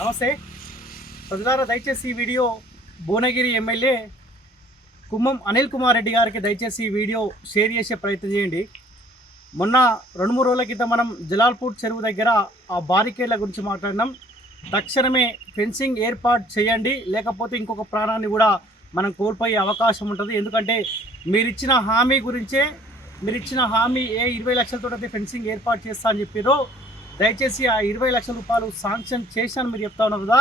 నమస్తే. ప్రజలారా దయచేసి ఈ వీడియో భువనగిరి ఎమ్మెల్యే కుమ్మం అనిల్ కుమార్ రెడ్డి గారికి దయచేసి ఈ వీడియో షేర్ చేసే ప్రయత్నం చేయండి. మొన్న రెండు మూడు రోజుల క్రితం మనం జలాల్పూర్ చెరువు దగ్గర ఆ బారికేడ్ల గురించి మాట్లాడినాం. తక్షణమే ఫెన్సింగ్ ఏర్పాటు చేయండి. లేకపోతే ఇంకొక ప్రాణాన్ని కూడా మనం కోల్పోయే అవకాశం ఉంటుంది. ఎందుకంటే మీరిచ్చిన హామీ గురించే మీరిచ్చిన హామీ ఏ ఇరవై లక్షలతో అయితే ఫెన్సింగ్ ఏర్పాటు చేస్తా అని చెప్పారో దయచేసి ఆ ఇరవై లక్షల రూపాయలు శాంక్షన్ చేశాను మీరు చెప్తా ఉన్నారు కదా.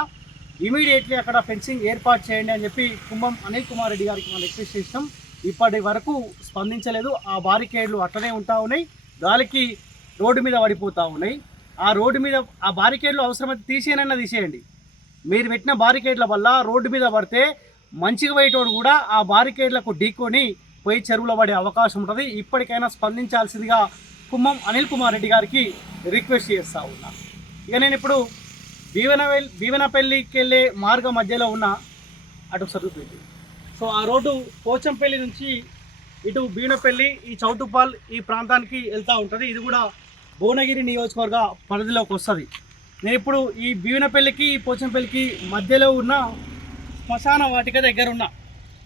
ఇమీడియట్లీ అక్కడ ఫెన్సింగ్ ఏర్పాటు చేయండి అని చెప్పి కుంభం అనిల్ కుమార్ రెడ్డి గారికి మనం రిక్వెస్ట్ చేసినాం. ఇప్పటి వరకు స్పందించలేదు. ఆ బారికేడ్లు అట్లనే ఉంటా ఉన్నాయి. గాలికి రోడ్డు మీద పడిపోతూ ఉన్నాయి. ఆ రోడ్డు మీద ఆ బారికేడ్లు అవసరమైతే తీసేయనన్నా తీసేయండి. మీరు పెట్టిన బారికేడ్ల వల్ల రోడ్డు మీద పడితే మంచిగా పోయేటోడు కూడా ఆ బారికేడ్లకు ఢీకొని పోయి చెరువులో పడే అవకాశం ఉంటుంది. ఇప్పటికైనా స్పందించాల్సిందిగా కుమ్మం అనిల్ కుమార్ రెడ్డి గారికి రిక్వెస్ట్ చేస్తూ ఉన్నా. ఇక నేను ఇప్పుడు భీవనవెల్ భీవనపల్లికి వెళ్ళే మార్గం మధ్యలో ఉన్న అటు చదువుతుంది సో ఆ రోడ్డు పోచంపల్లి నుంచి ఇటు భీవనపల్లి ఈ చౌటుపాల్ ఈ ప్రాంతానికి వెళ్తూ ఉంటుంది. ఇది కూడా భువనగిరి నియోజకవర్గ పరిధిలోకి వస్తుంది. నేను ఇప్పుడు ఈ భీవనపల్లికి ఈ పోచంపల్లికి మధ్యలో ఉన్న శ్మశాన వాటిక దగ్గర ఉన్నా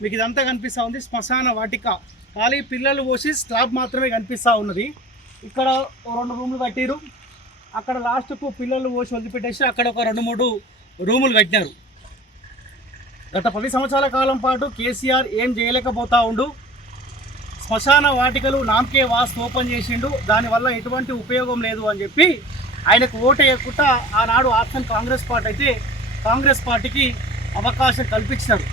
మీకు ఇదంతా కనిపిస్తూ ఉంది శ్మశాన వాటిక. ఖాళీ పిల్లలు పోసి స్లాబ్ మాత్రమే కనిపిస్తూ ఉన్నది. ఇక్కడ రెండు రూములు కట్టిరు. అక్కడ లాస్ట్కు పిల్లలు పోసి వదిలిపెట్టేసి అక్కడ ఒక రెండు మూడు రూములు కట్టినారు. గత పది సంవత్సరాల కాలం పాటు కేసీఆర్ ఏం చేయలేకపోతా ఉండు. శ్మశాన వాటికలు నామకే వాస్ ఓపెన్ చేసిండు. దానివల్ల ఎటువంటి ఉపయోగం లేదు అని చెప్పి ఆయనకు ఓటు వేయకుండా ఆనాడు ఆప్షన్ కాంగ్రెస్ పార్టీ అయితే కాంగ్రెస్ పార్టీకి అవకాశం కల్పించారు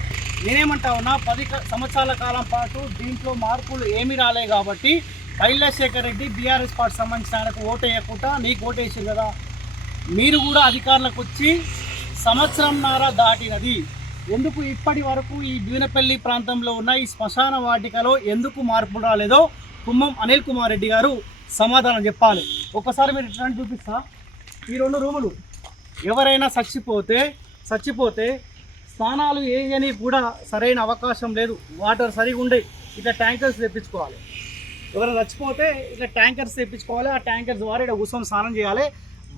నేనేమంటా ఉన్నా పది సంవత్సరాల కాలం పాటు దీంట్లో మార్పులు ఏమీ రాలే కాబట్టి కైలాశేఖర్ రెడ్డి బీఆర్ఎస్ పార్టీ సంబంధించిన ఆయనకు ఓటు వేయకుండా నీకు ఓటు వేసారు కదా. మీరు కూడా అధికారులకు వచ్చి సంవత్సరంన్నర దాటినది. ఎందుకు ఇప్పటి వరకు ఈ బీనపల్లి ప్రాంతంలో ఉన్న ఈ శ్మశాన వాటికలో ఎందుకు మార్పులు రాలేదో కుమ్మం అనిల్ కుమార్ రెడ్డి గారు సమాధానం చెప్పాలి. ఒకసారి మీరు ఇట్లాంటి చూపిస్తా. ఈ రెండు రూములు ఎవరైనా చచ్చిపోతే చచ్చిపోతే స్నానాలు వేయని కూడా సరైన అవకాశం లేదు. వాటర్ సరిగా ఉండే ఇట్లా ట్యాంకర్స్ తెప్పించుకోవాలి. ఎవరైనా చచ్చిపోతే ఇట్లా ట్యాంకర్స్ తెప్పించుకోవాలి ఆ ట్యాంకర్స్ ద్వారా ఇక్కడ కూర్చొని స్నానం చేయాలి.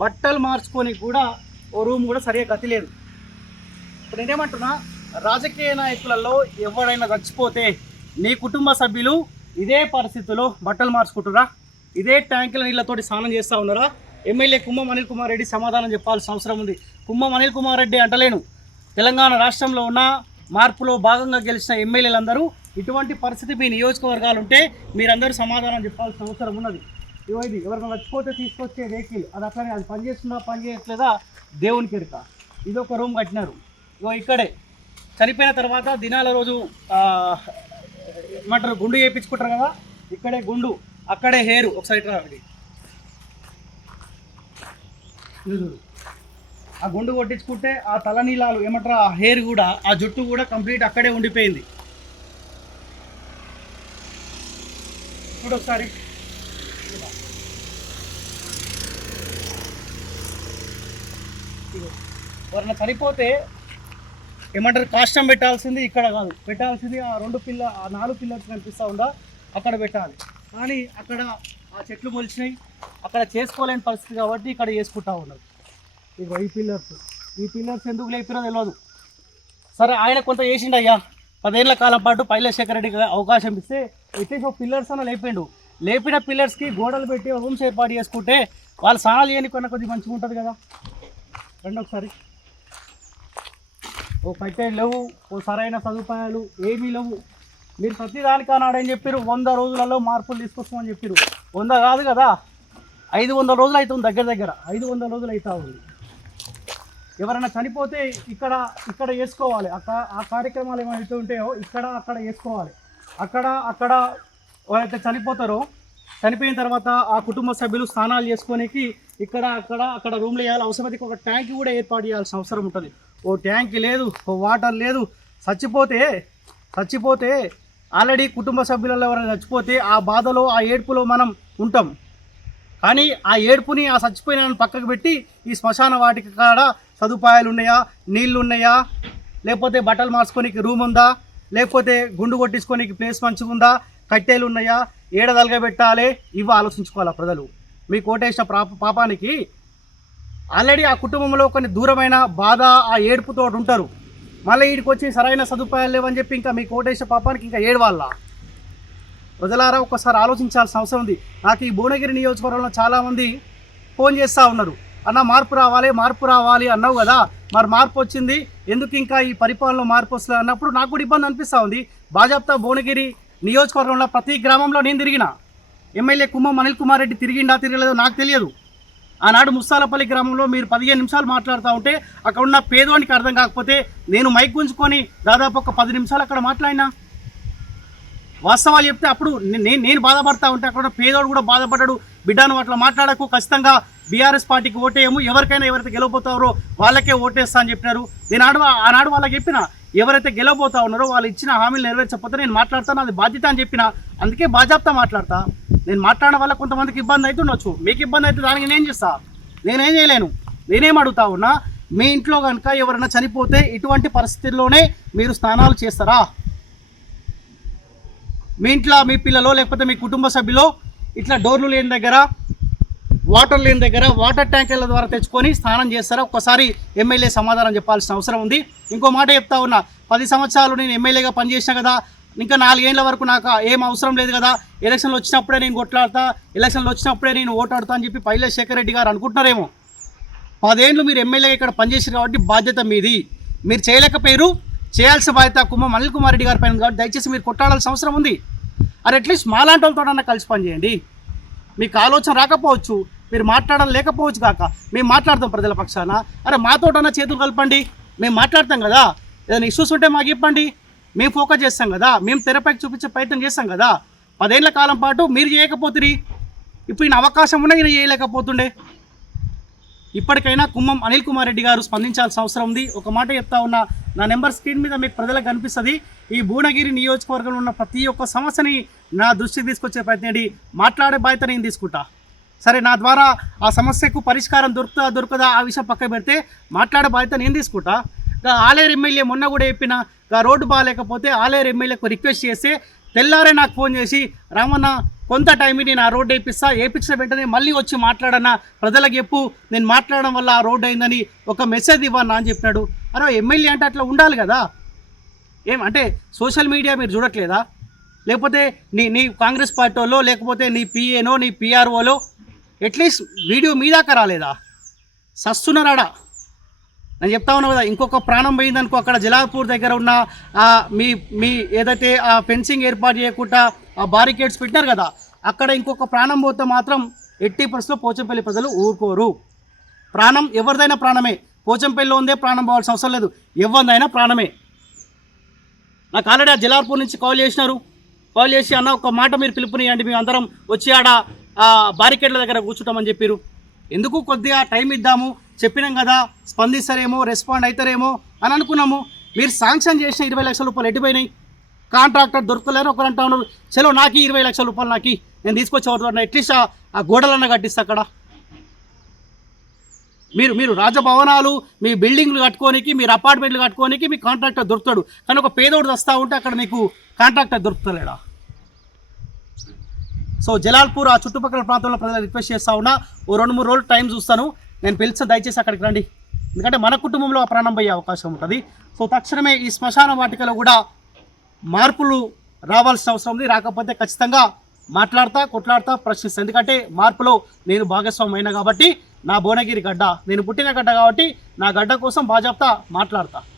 బట్టలు మార్చుకొని కూడా ఓ రూమ్ కూడా సరిగా గతి లేదు. ఇప్పుడు నేనేమంటున్నా రాజకీయ నాయకులలో ఎవరైనా చచ్చిపోతే నీ కుటుంబ సభ్యులు ఇదే పరిస్థితుల్లో బట్టలు మార్చుకుంటురా ఇదే ట్యాంకుల నీళ్ళతోటి స్నానం చేస్తూ ఉన్నారా? ఎమ్మెల్యే కుంభం అనిల్ కుమార్ రెడ్డి సమాధానం చెప్పాల్సిన అవసరం ఉంది. కుంభం అనిల్ కుమార్ రెడ్డి అంటలేను. తెలంగాణ రాష్ట్రంలో ఉన్న మార్పులో భాగంగా గెలిచిన ఎమ్మెల్యేలందరూ ఇటువంటి పరిస్థితి మీ నియోజకవర్గాలు ఉంటే మీరందరూ సమాధానం చెప్పాల్సిన అవసరం ఉన్నది. ఇగో ఇది ఎవరైనా చచ్చిపోతే తీసుకొచ్చే వెహికల్ అది అట్లనే అది పనిచేస్తుందా పని చేయట్లేదా? దేవునికి ఎరుక ఇది ఒక రూమ్ కట్టినారు. ఇగో ఇక్కడే. చనిపోయిన తర్వాత దినాల రోజు ఏమంటారు గుండు చేయించుకుంటారు కదా? ఇక్కడే గుండు అక్కడే హెయిర్ ఒకసారి ఇట్లా ఆ గుండు కొట్టించుకుంటే ఆ తలనీలాలు ఏమంటారు ఆ హెయిర్ కూడా ఆ జుట్టు కూడా కంప్లీట్ అక్కడే ఉండిపోయింది. ఇప్పుడు ఒకసారి ఇదిగో. చనిపోతే ఏమంటారు కాష్టం పెట్టాల్సింది ఇక్కడ కాదు. పెట్టాల్సింది ఆ రెండు పిల్ల ఆ నాలుగు పిల్లర్స్ కనిపిస్తూ ఉందా? అక్కడ పెట్టాలి. కానీ అక్కడ ఆ చెట్లు మొలిచినాయి. అక్కడ చేసుకోలేని పరిస్థితి కాబట్టి ఇక్కడ చేసుకుంటా ఉన్నారు. ఇగో ఈ పిల్లర్స్. ఈ పిల్లర్స్ ఎందుకు లేపిరో తెలియదు సరే ఆయన కొంత చేసిండు అయ్యా పదేళ్ళ కాలం పాటు పైలశేఖర రెడ్డికి అవకాశం ఇస్తే ఎట్లీస్ట్ పిల్లర్స్ అన్న లేపిండు. లేపిన పిల్లర్స్కి గోడలు పెట్టి రూమ్స్ ఏర్పాటు చేసుకుంటే వాళ్ళు స్నానాలు చేయనికన్నా కొద్దిగా మంచిగా ఉంటుంది కదా. రండి ఒకసారి. ఓ కట్టెలు లేవు ఓ సరైన సదుపాయాలు ఏమీ లేవు. మీరు ప్రతిదానికన్నాడని అన్నాడని చెప్పారు వంద రోజులలో మార్పులు తీసుకొస్తామని చెప్పారు వంద కాదు కదా. ఐదు వందల రోజులు అవుతుంది దగ్గర దగ్గర. ఐదు వందల రోజులు అవుతా ఉంది. ఎవరైనా చనిపోతే ఇక్కడ ఇక్కడ వేసుకోవాలి. అక్కడ ఆ కార్యక్రమాలు ఏమైతే ఉంటాయో ఇక్కడ అక్కడ వేసుకోవాలి. అక్కడ అక్కడ ఎవరైతే చనిపోతారో చనిపోయిన తర్వాత ఆ కుటుంబ సభ్యులు స్నానాలు చేసుకోనికి ఇక్కడ అక్కడ అక్కడ రూమ్లో వేయాలి. అవసరమైతే ఒక ట్యాంక్ కూడా ఏర్పాటు చేయాల్సిన అవసరం ఉంటుంది. ఓ ట్యాంక్ లేదు ఓ వాటర్ లేదు. చచ్చిపోతే చచ్చిపోతే ఆల్రెడీ కుటుంబ సభ్యులలో ఎవరైనా చచ్చిపోతే ఆ బాధలో ఆ ఏడ్పులో మనం ఉంటాం. కానీ ఆ ఏడుపుని ఆ చచ్చిపోయిన పక్కకు పెట్టి ఈ శ్మశాన వాటికి కాడ సదుపాయాలు ఉన్నాయా నీళ్ళు ఉన్నాయా లేకపోతే బట్టలు మార్చుకోనికి రూమ్ ఉందా లేకపోతే గుండు కొట్టించుకోనికి ప్లేస్ మంచిగా ఉందా? కట్టెలు ఉన్నాయా? ఏడ పెట్టాలి. ఇవి ఆలోచించుకోవాలా ప్రజలు. మీ కోటేసిన పాపానికి ఆల్రెడీ ఆ కుటుంబంలో కొన్ని దూరమైన బాధ ఆ ఏడుపుతో ఉంటారు. మళ్ళీ వీడికి వచ్చి సరైన సదుపాయాలు లేవని చెప్పి ఇంకా మీ కోటేశ్వర పాపానికి ఇంకా ఏడవాళ్ళ ప్రజలారా ఒక్కసారి ఆలోచించాల్సిన అవసరం ఉంది. నాకు ఈ భువనగిరి నియోజకవర్గంలో చాలామంది ఫోన్ చేస్తూ ఉన్నారు. అన్న మార్పు రావాలి మార్పు రావాలి అన్నావు కదా. మరి మార్పు వచ్చింది. ఎందుకు ఇంకా ఈ పరిపాలన మార్పు వస్తుంది అన్నప్పుడు నాకు కూడా ఇబ్బంది అనిపిస్తూ ఉంది. భాజప్తా భువనగిరి నియోజకవర్గంలో ప్రతి గ్రామంలో నేను తిరిగిన. ఎమ్మెల్యే కుమ్మం అనిల్ కుమార్ రెడ్డి తిరిగిండా తిరగలేదో నాకు తెలియదు. ఆనాడు ముస్తాలపల్లి గ్రామంలో మీరు పదిహేను నిమిషాలు మాట్లాడుతూ ఉంటే అక్కడ ఉన్న పేదవానికి అర్థం కాకపోతే నేను మైక్ గుంజుకొని దాదాపు ఒక పది నిమిషాలు అక్కడ మాట్లాడినా. వాస్తవాలు చెప్తే అప్పుడు నేను నేను బాధపడతా ఉంటే అక్కడ ఉన్న పేదోడు కూడా బాధపడ్డాడు. బిడ్డను అట్లా మాట్లాడకు ఖచ్చితంగా బీఆర్ఎస్ పార్టీకి ఓటేయము. ఎవరికైనా ఎవరైతే గెలవబోతారో వాళ్ళకే ఓటేస్తా అని చెప్పినారు. నేను ఆడు ఆనాడు వాళ్ళకి చెప్పిన ఎవరైతే గెలవబోతా ఉన్నారో వాళ్ళు ఇచ్చిన హామీలు నెరవేర్చకపోతే నేను మాట్లాడతాను అది బాధ్యత అని చెప్పిన. అందుకే బాజాప్తా మాట్లాడతా. నేను మాట్లాడడం వల్ల కొంతమందికి ఇబ్బంది అవుతుండొచ్చు మీకు ఇబ్బంది అయితే దానికి నేను చేస్తా? నేనేం చేయలేను. నేనేం అడుగుతా ఉన్నా మీ ఇంట్లో కనుక ఎవరైనా చనిపోతే ఇటువంటి పరిస్థితుల్లోనే మీరు స్నానాలు చేస్తారా? మీ ఇంట్లో మీ పిల్లలో లేకపోతే మీ కుటుంబ సభ్యులో ఇట్లా డోర్లు లేని దగ్గర వాటర్ లేని దగ్గర వాటర్ ట్యాంకర్ల ద్వారా తెచ్చుకొని స్నానం చేస్తారా? ఒక్కసారి ఎమ్మెల్యే సమాధానం చెప్పాల్సిన అవసరం ఉంది. ఇంకో మాట చెప్తా ఉన్నా పది సంవత్సరాలు నేను ఎమ్మెల్యేగా పనిచేసిన కదా ఇంకా నాలుగేళ్ళ వరకు నాకు ఏం అవసరం లేదు కదా ఎలక్షన్లు వచ్చినప్పుడే నేను కొట్లాడతా ఎలక్షన్లు వచ్చినప్పుడే నేను ఓటాడుతా అని చెప్పి పైల శేఖర్ రెడ్డి గారు అనుకుంటున్నారేమో. పదేళ్ళు మీరు ఎమ్మెల్యేగా ఇక్కడ పనిచేసారు కాబట్టి బాధ్యత మీది. మీరు చేయలేకపోయారు చేయాల్సిన బాధ్యత కుమ్మ అనిల్ కుమార్ రెడ్డి గారి పైన కాబట్టి దయచేసి మీరు కొట్లాడాల్సిన అవసరం ఉంది. అరే అట్లీస్ట్ మాలాంటి వాళ్ళతోనన్నా కలిసి పనిచేయండి. మీకు ఆలోచన రాకపోవచ్చు. మీరు మాట్లాడలేకపోవచ్చు కాక మేము మాట్లాడతాం ప్రజల పక్షాన. అరే మాతోటన్నా చేతులు కలపండి. మేము మాట్లాడతాం కదా. ఏదైనా ఇష్యూస్ ఉంటే మాకు ఇవ్వండి. మేము ఫోకస్ చేస్తాం కదా. మేము తెరపైకి చూపించే ప్రయత్నం చేస్తాం కదా. పదేళ్ళ కాలం పాటు మీరు చేయకపోతుంది ఇప్పుడు ఈయన అవకాశం ఉన్నా ఈయన చేయలేకపోతుండే. ఇప్పటికైనా కుమ్మం అనిల్ కుమార్ రెడ్డి గారు స్పందించాల్సిన అవసరం ఉంది. ఒక మాట చెప్తా ఉన్నా నా నెంబర్ స్క్రీన్ మీద మీకు ప్రజలకు కనిపిస్తుంది. ఈ భువనగిరి నియోజకవర్గంలో ఉన్న ప్రతి ఒక్క సమస్యని నా దృష్టికి తీసుకొచ్చే ప్రయత్నం మాట్లాడే బాధ్యత నేను తీసుకుంటా. సరే నా ద్వారా ఆ సమస్యకు పరిష్కారం దొరుకుతా దొరకదా ఆ విషయం పక్క పెడితే మాట్లాడే బాధ్యత నేను తీసుకుంటా. ఆలేరు ఎమ్మెల్యే మొన్న కూడా చెప్పిన రోడ్డు బాగాలేకపోతే ఆలేరు ఎమ్మెల్యేకు రిక్వెస్ట్ చేస్తే తెల్లారే నాకు ఫోన్ చేసి రామన్న కొంత టైం నేను ఆ రోడ్డు వేపిస్తా వేపించిన వెంటనే మళ్ళీ వచ్చి మాట్లాడన్నా ప్రజలకు చెప్పు నేను మాట్లాడడం వల్ల ఆ రోడ్డు అయిందని ఒక మెసేజ్ ఇవ్వన్నా అని చెప్పినాడు. అరే ఎమ్మెల్యే అంటే అట్లా ఉండాలి కదా. ఏం అంటే సోషల్ మీడియా మీరు చూడట్లేదా? లేకపోతే నీ నీ కాంగ్రెస్ పార్టీ లేకపోతే నీ పిఏనో నీ పిఆర్ఓలో అట్లీస్ట్ వీడియో మీ దాకా రాలేదా? సస్తున్నారాడా? నేను చెప్తా ఉన్నా కదా ఇంకొక ప్రాణం పోయిందనుకో అక్కడ జలాపూర్ దగ్గర ఉన్న ఆ మీ మీ ఏదైతే ఆ ఫెన్సింగ్ ఏర్పాటు చేయకుండా ఆ బారికేడ్స్ పెట్టినారు కదా అక్కడ ఇంకొక ప్రాణం పోతే మాత్రం ఎట్టి పరిస్థితుల్లో పోచంపల్లి ప్రజలు ఊరుకోరు. ప్రాణం ఎవరిదైనా ప్రాణమే. పోచంపల్లిలో ఉందే ప్రాణం పోవాల్సిన అవసరం లేదు. ఎవరిదైనా ప్రాణమే. నాకు ఆల్రెడీ ఆ జలార్పూర్ నుంచి కాల్ చేసినారు. కాల్ చేసి అన్న ఒక మాట మీరు పిలుపునియండి మేము అందరం వచ్చి ఆడ బారికేడ్ల దగ్గర కూర్చుంటామని చెప్పారు ఎందుకు కొద్దిగా టైం ఇద్దాము? చెప్పినాం కదా స్పందిస్తారేమో రెస్పాండ్ అవుతారేమో అని అనుకున్నాము. మీరు శాంక్షన్ చేసిన ఇరవై లక్షల రూపాయలు ఎట్టిపోయినాయి కాంట్రాక్టర్ దొరకలేరు ఒకరు అంటా ఉన్నారు చలో నాకు ఇరవై లక్షల రూపాయలు నాకు నేను తీసుకొచ్చి అట్లీస్ట్ ఆ- ఆ కట్టిస్తా అక్కడ. మీరు మీరు రాజభవనాలు మీ బిల్డింగ్లు కట్టుకోనికి మీరు అపార్ట్మెంట్లు కట్టుకోనికి మీ కాంట్రాక్టర్ దొరుకుతాడు. కానీ ఒక పేదోడు వస్తూ ఉంటే అక్కడ మీకు కాంట్రాక్టర్ దొరుకుతలేడా? సో జలాల్పూర్ ఆ చుట్టుపక్కల ప్రాంతంలో ప్రజలు రిక్వెస్ట్ చేస్తా ఉన్నా. ఓ రెండు మూడు రోజులు టైం చూస్తాను. నేను పిలిచిన దయచేసి అక్కడికి రండి. ఎందుకంటే మన కుటుంబంలో ప్రాణం పోయే అవకాశం ఉంటుంది. సో తక్షణమే ఈ శ్మశాన వాటికలో కూడా మార్పులు రావాల్సిన అవసరం ఉంది. రాకపోతే ఖచ్చితంగా మాట్లాడతా కొట్లాడతా ప్రశ్నిస్తాను ఎందుకంటే మార్పులో నేను భాగస్వామి అయినా కాబట్టి నా భువనగిరి గడ్డ నేను పుట్టిన గడ్డ కాబట్టి నా గడ్డ కోసం బాజాప్తా మాట్లాడతా.